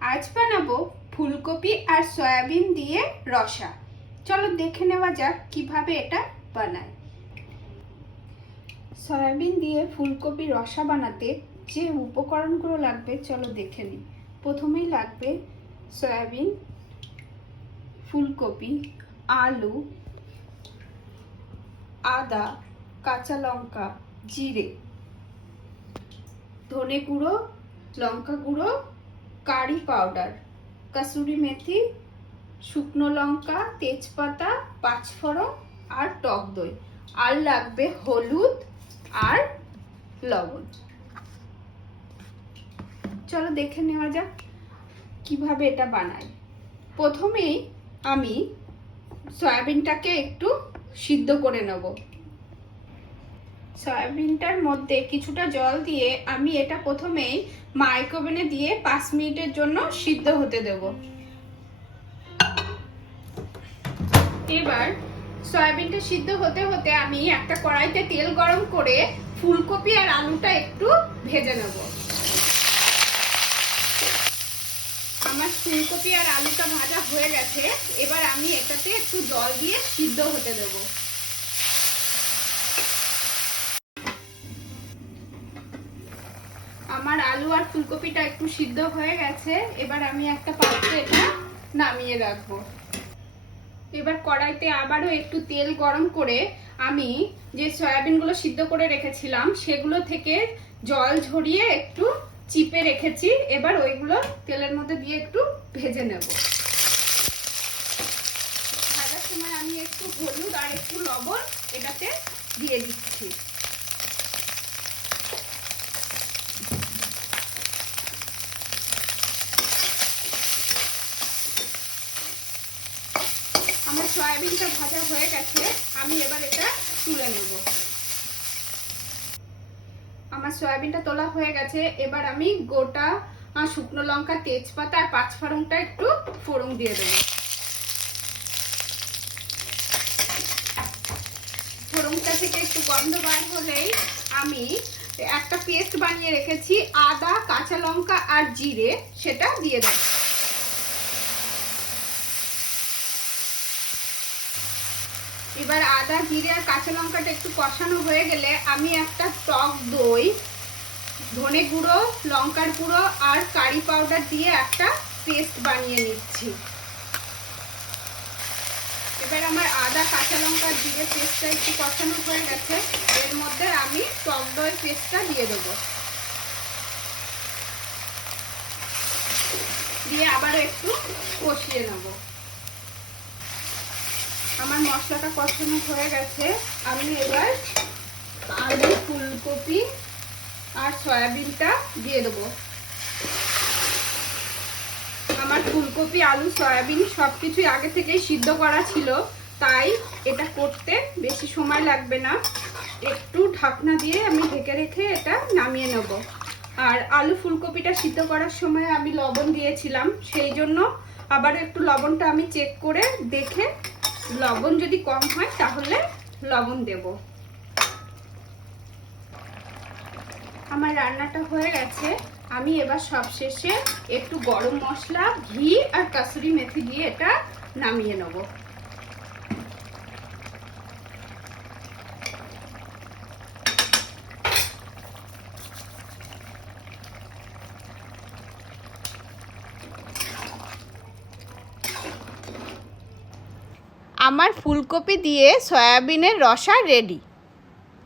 আজ বানাবো ফুলকপি আর সয়াবিন দিয়ে রসা। চলো দেখে নেওয়া যাক কিভাবে এটা বানায়। সয়াবিন দিয়ে ফুলকপি রসা বানাতে যে উপকরণগুলো লাগবে চলো দেখে নিই। প্রথমেই লাগবে সয়াবিন, ফুলকপি, আলু, আদা, কাঁচা লঙ্কা, জিরে, ধনে গুঁড়ো, লঙ্কা গুঁড়ো, কারি পাউডার, কাসুরি মেথি, শুকনো লঙ্কা, তেজপাতা, পাঁচফোড়ন আর টক দই। আর লাগবে হলুদ আর লবণ। চলো দেখে নেওয়া যাক কিভাবে এটা বানাই। প্রথমেই আমি সয়াবিনটাকে একটু সিদ্ধ করে নেব। সয়াবিনটার মধ্যে কিছুটা জল দিয়ে আমি এটা প্রথমেই মাইক্রোওভেনে দিয়ে 5 মিনিটের জন্য সিদ্ধ হতে দেব। এবার সয়াবিনটা সিদ্ধ হতে হতে আমি একটা কড়াইতে তেল গরম করে ফুলকপি আর আলুটা একটু ভেজে নেব। আমার ফুলকপি আর আলুটা ভাজা হয়ে গেছে। এবার আমি এটাতে একটু জল দিয়ে সিদ্ধ হতে দেব। আমার আলু আর ফুলকপিটা একটু সিদ্ধ হয়ে গেছে। এবার আমি একটা পাত্রে এটা নামিয়ে রাখবো। এবার কড়াইতে আবারও একটু তেল গরম করে আমি যে সয়াবিনগুলো সিদ্ধ করে রেখেছিলাম সেগুলো থেকে জল ঝরিয়ে একটু চিপে রেখেছি। এবার ওইগুলো তেলের মধ্যে দিয়ে একটু ভেজে নেব। ভাজার সময় আমি একটু হলুদ আর একটু লবণ এটাতে দিয়ে দিচ্ছি। আমার সয়াবিনটা ভাজা হয়ে গেছে। আমি এবার এটা তুলে নেব। আমার সয়াবিনটা তোলা হয়ে গেছে। এবার আমি গোটা শুকনো লঙ্কা, তেজপাতা আর পাঁচফোড়নটা একটু ফোড়ন দিয়ে দেবো। ফোড়নটা থেকে একটু গন্ধ বার হলেই আমি একটা পেস্ট বানিয়ে রেখেছি আদা, কাঁচা লঙ্কা আর জিরে, সেটা দিয়ে দেবো। এবার আদা, জিরে আর কাঁচা লঙ্কাটা একটু কষানো হয়ে গেলে আমি একটা টক দই, ধনে গুঁড়ো, লঙ্কার গুঁড়ো আর কারি পাউডার দিয়ে একটা পেস্ট বানিয়ে নিচ্ছি। এবার আমার আদা, কাঁচা লঙ্কা, জিরে পেস্টটা একটু কষানো হয়ে গেছে। এর মধ্যে আমি টক দই পেস্টটা দিয়ে দেবো। দিয়ে আবার একটু কষিয়ে নেব। আমার মশলাটা কষানো হয়ে গেছে। আমি এবার আলু, ফুলকপি আর সয়াবিনটা দিয়ে দেবো। আমার ফুলকপি, আলু, সয়াবিন সবকিছুই আগে থেকেই সিদ্ধ করা ছিল, তাই এটা করতে বেশি সময় লাগবে না। একটু ঢাকনা দিয়ে আমি ঢেকে রেখে এটা নামিয়ে নেব। আর আলু ফুলকপিটা সিদ্ধ করার সময় আমি লবণ দিয়েছিলাম, সেই জন্য আবার একটু লবণটা আমি চেক করে দেখে, লবণ যদি কম হয় তাহলে লবণ দেব। আমার রান্নাটা হয়ে গেছে। আমি এবার সবশেষে একটু গরম মশলা, ঘি আর কাসুরি মেথি দিয়ে এটা নামিয়ে নেব। আমার ফুলকপি দিয়ে সয়াবিনের রসা রেডি।